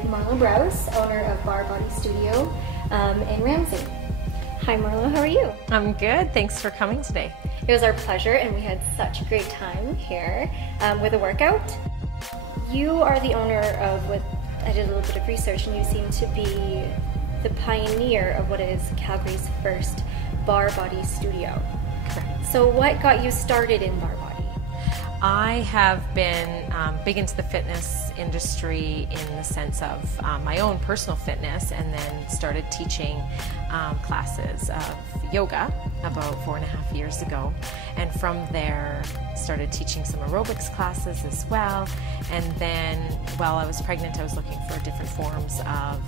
with Marlo Brausse, owner of Barre Body Studio in Ramsay. Hi Marlo, how are you? I'm good, thanks for coming today. It was our pleasure, and we had such a great time here with a workout. You are the owner of what I did a little bit of research, and you seem to be the pioneer of what is Calgary's first Barre Body Studio. Correct. So what got you started in Barre Body? I have been big into the fitness industry in the sense of my own personal fitness, and then started teaching classes of yoga about 4.5 years ago, and from there started teaching some aerobics classes as well. And then while I was pregnant, I was looking for different forms of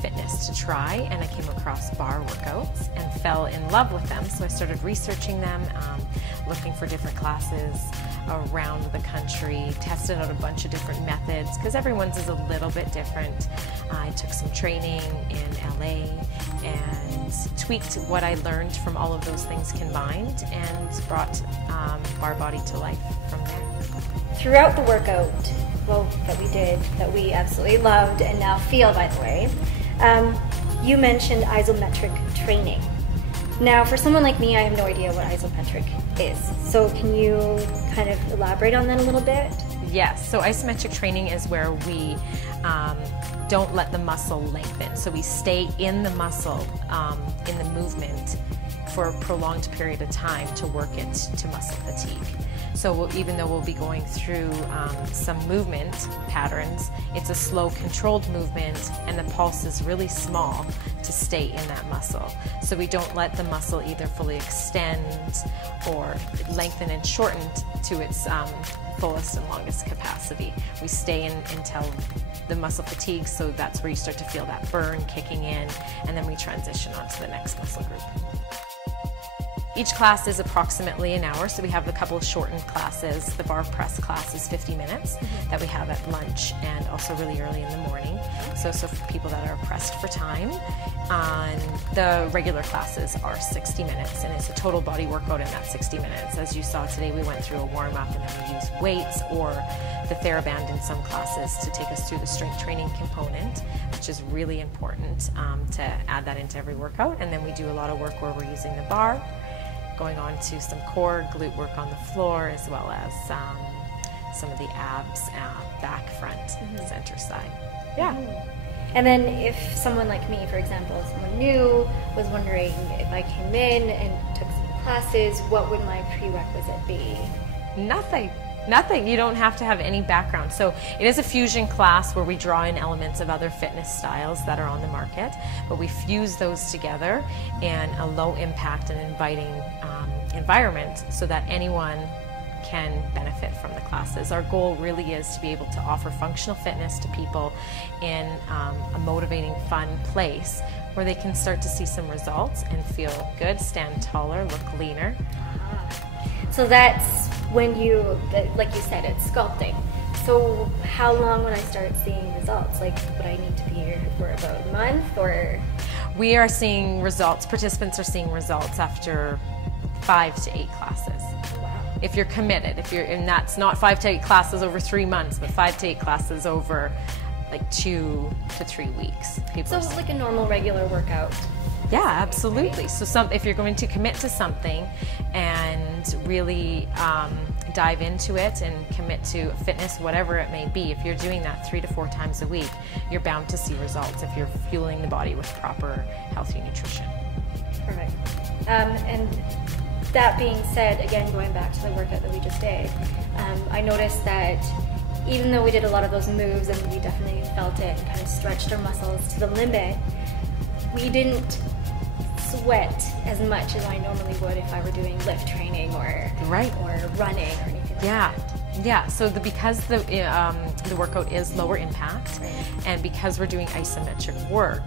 fitness to try, and I came across barre workouts and fell in love with them. So I started researching them, looking for different classes around the country, tested out a bunch of different methods because everyone's is a little bit different. I took some training in LA and tweaked what I learned from all of those things combined, and brought Barre Body to life from there. Throughout the workout, well, that we did, that we absolutely loved and now feel, by the way, you mentioned isometric training. Now, for someone like me, I have no idea what isometric is. So can you kind of elaborate on that a little bit? Yes, so isometric training is where we don't let the muscle lengthen. So we stay in the muscle, in the movement for a prolonged period of time to work it to muscle fatigue. So even though we'll be going through some movement patterns, it's a slow, controlled movement, and the pulse is really small to stay in that muscle. So we don't let the muscle either fully extend or lengthen and shorten to its fullest and longest capacity. We stay in until the muscle fatigue, so that's where you start to feel that burn kicking in, and then we transition on to the next muscle group. Each class is approximately an hour, so we have a couple of shortened classes. The bar press class is 50 minutes that we have at lunch and also really early in the morning. So for people that are pressed for time. And the regular classes are 60 minutes, and it's a total body workout in that 60 minutes. As you saw today, we went through a warm-up, and then we used weights or the TheraBand in some classes to take us through the strength training component, which is really important to add that into every workout. And then we do a lot of work where we're using the bar, going on to some core glute work on the floor, as well as some of the abs, back, front, center side. Yeah. And then if someone like me, for example, someone new, was wondering if I came in and took some classes, what would my prerequisite be? Nothing. Nothing. You don't have to have any background. So it is a fusion class where we draw in elements of other fitness styles that are on the market, but we fuse those together in a low impact and inviting environment so that anyone can benefit from the classes. Our goal really is to be able to offer functional fitness to people in a motivating, fun place where they can start to see some results and feel good, stand taller, look leaner. So that's when you, like you said, it's sculpting. So how long would I start seeing results? Like, would I need to be here for about a month, or? We are seeing results, participants are seeing results after 5 to 8 classes. Wow. If you're committed, and that's not 5 to 8 classes over 3 months, but 5 to 8 classes over like 2 to 3 weeks. So it's like a normal regular workout. Yeah, absolutely. So if you're going to commit to something and really dive into it and commit to fitness, whatever it may be, if you're doing that 3 to 4 times a week, you're bound to see results if you're fueling the body with proper healthy nutrition. Perfect. And that being said, again, going back to the workout that we just did, I noticed that even though we did a lot of those moves and we definitely felt it and kind of stretched our muscles to the limit, we didn't sweat as much as I normally would if I were doing lift training or running or anything like that. Yeah, so because the workout is lower impact, and because we're doing isometric work,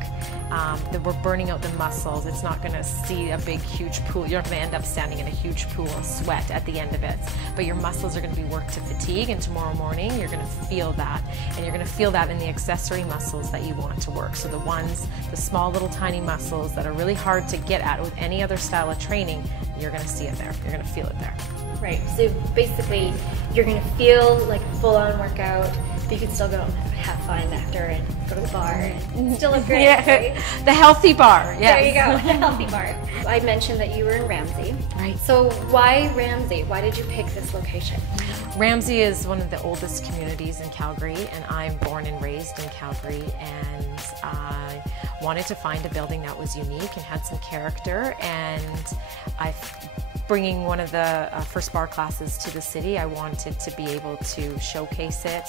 that we're burning out the muscles, it's not going to see a big, huge pool. You're going to end up standing in a huge pool of sweat at the end of it. But your muscles are going to be worked to fatigue, and tomorrow morning you're going to feel that. And you're going to feel that in the accessory muscles that you want to work. So the small little tiny muscles that are really hard to get at with any other style of training, you're going to see it there. You're going to feel it there. Right, so basically you're going to feel like a full-on workout, But you could still go and have fun after and go to the bar and still look great, Yeah. right? The healthy bar, yes. There you go, the healthy bar. I mentioned that you were in Ramsay. Right. So why Ramsay? Why did you pick this location? Ramsay is one of the oldest communities in Calgary, and I'm born and raised in Calgary, and I wanted to find a building that was unique and had some character, and bringing one of the first bar classes to the city, I wanted to be able to showcase it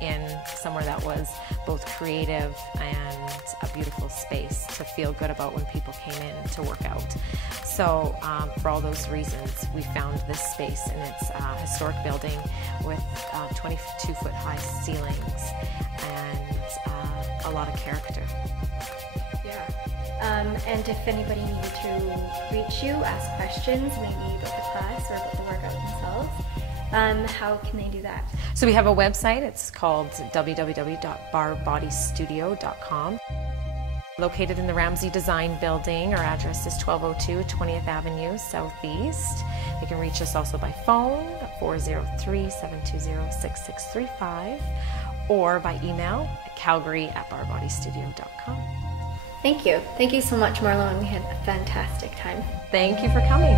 in somewhere that was both creative and a beautiful space to feel good about when people came in to work out. So for all those reasons, we found this space, and it's a historic building with 22-foot high ceilings and a lot of character. Yeah. And if anybody needed to reach you, ask questions, maybe about the class or about the workout themselves, how can they do that? So we have a website. It's called www.BarreBodyStudio.com. Located in the Ramsay Design Building. Our address is 1202 20th Avenue Southeast. They can reach us also by phone at 403-720-6635 or by email at calgary@BarreBodyStudio.com. Thank you. Thank you so much, Marlo, and we had a fantastic time. Thank you for coming.